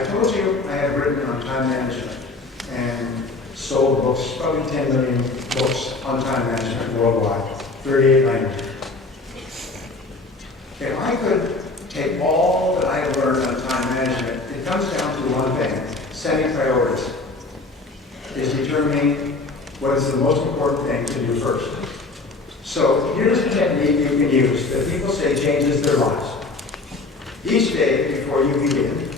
I told you I have written on time management and sold books, probably 10 million books on time management worldwide, 38 languages. If I could take all that I have learned on time management, it comes down to one thing: setting priorities. Is determining what is the most important thing to do first. So here's a technique you can use that people say changes their lives. Each day before you begin,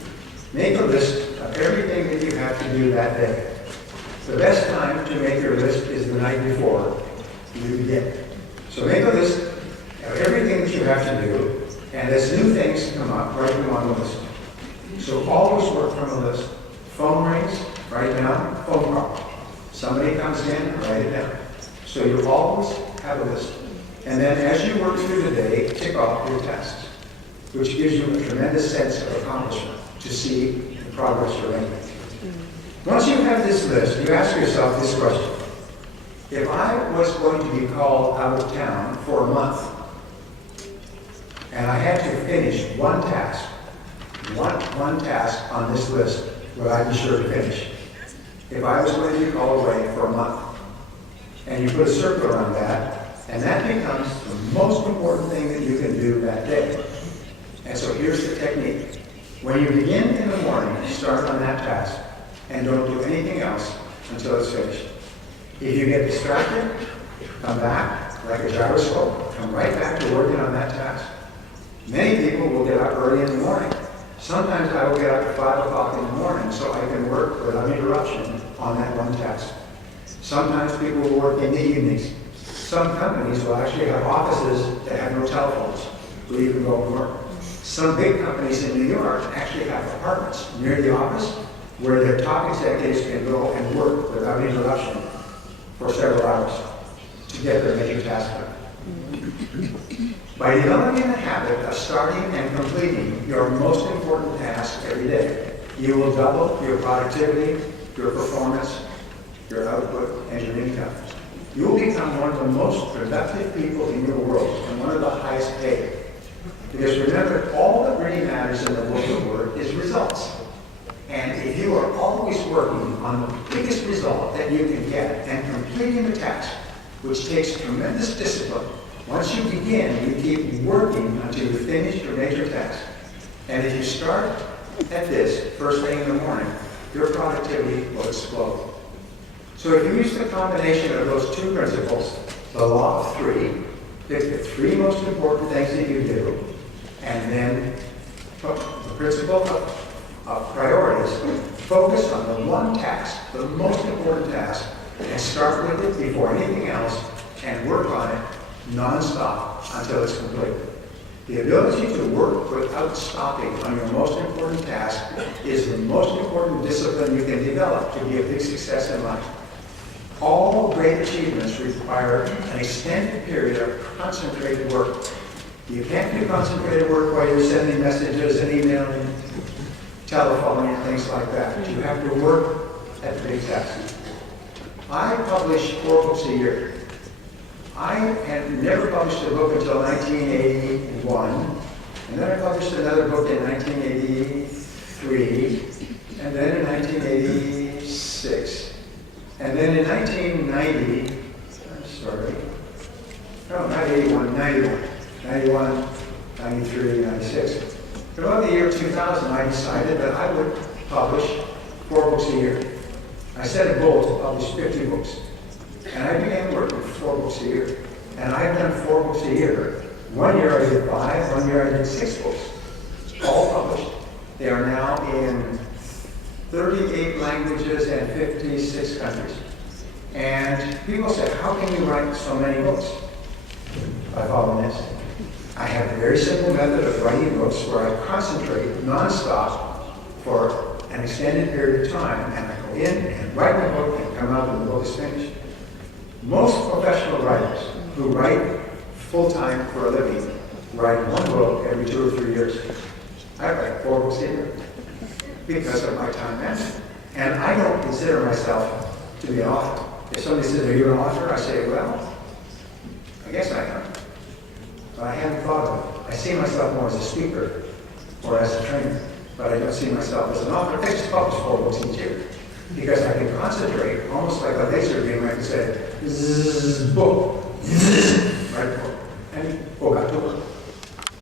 make a list of everything that you have to do that day. The best time to make your list is the night before you begin. So make a list of everything that you have to do, and as new things come up, write them on the list. So always work from a list. Phone rings, write it down, phone call. Somebody comes in, write it down. So you always have a list. And then as you work through the day, tick off your tasks, which gives you a tremendous sense of accomplishment to see the progress you're making. Once you have this list, you ask yourself this question: if I was going to be called out of town for a month, and I had to finish one task on this list, would I be sure to finish? If I was going to be called away for a month, and you put a circle around that, and that becomes the most important thing that you can do that day. And so here's the technique. When you begin in the morning, start on that task, and don't do anything else until it's finished. If you get distracted, come back like a gyroscope, come right back to working on that task. Many people will get up early in the morning. Sometimes I will get up at 5 o'clock in the morning so I can work without interruption on that one task. Sometimes people will work in the evenings. Some companies will actually have offices that have no telephones, so you can go and work. Some big companies in New York actually have apartments near the office where their top executives can go and work without interruption for several hours to get their major task done. By developing the habit of starting and completing your most important task every day, you will double your productivity, your performance, your output, and your income. You will become one of the most productive people in your world and one of the highest paid. Because remember, all that really matters in the world of work is results. And if you are always working on the biggest result that you can get and completing the task, which takes tremendous discipline, once you begin, you keep working until you finish your major task. And if you start at this first thing in the morning, your productivity will explode. So if you use the combination of those two principles, the law of three, pick the three most important things that you do, and then the principle of priorities, focus on the one task, the most important task, and start with it before anything else, and work on it non-stop until it's complete. The ability to work without stopping on your most important task is the most important discipline you can develop to be a big success in life. All great achievements require an extended period of concentrated work. You can't do concentrated work while you're sending messages and emailing, telephoning, and things like that. You have to work at the big task. I publish 4 books a year. I had never published a book until 1981, and then I published another book in 1983, and then in 1986, and then in 1990, not 81, 91, 93, 96. About the year 2000, I decided that I would publish 4 books a year. I set a goal to publish 50 books. And I began working with 4 books a year. And I've done 4 books a year. One year I did 5, one year I did 6 books. All published. They are now in 38 languages and 56 countries. And people say, how can you write so many books? By following this. I have a very simple method of writing books where I concentrate nonstop for an extended period of time, and I go in and write my book and come out when the book is finished. Most professional writers who write full-time for a living write 1 book every 2 or 3 years. I write 4 books a year because of my time management. And I don't consider myself to be an author. If somebody says, are you an author? I say, well, I guess I am. But I haven't thought of it. I see myself more as a speaker or as a trainer. but I don't see myself as an author. I just publish 4 books each year because I can concentrate almost like a laser beam. I can say, zzz, book, zzz,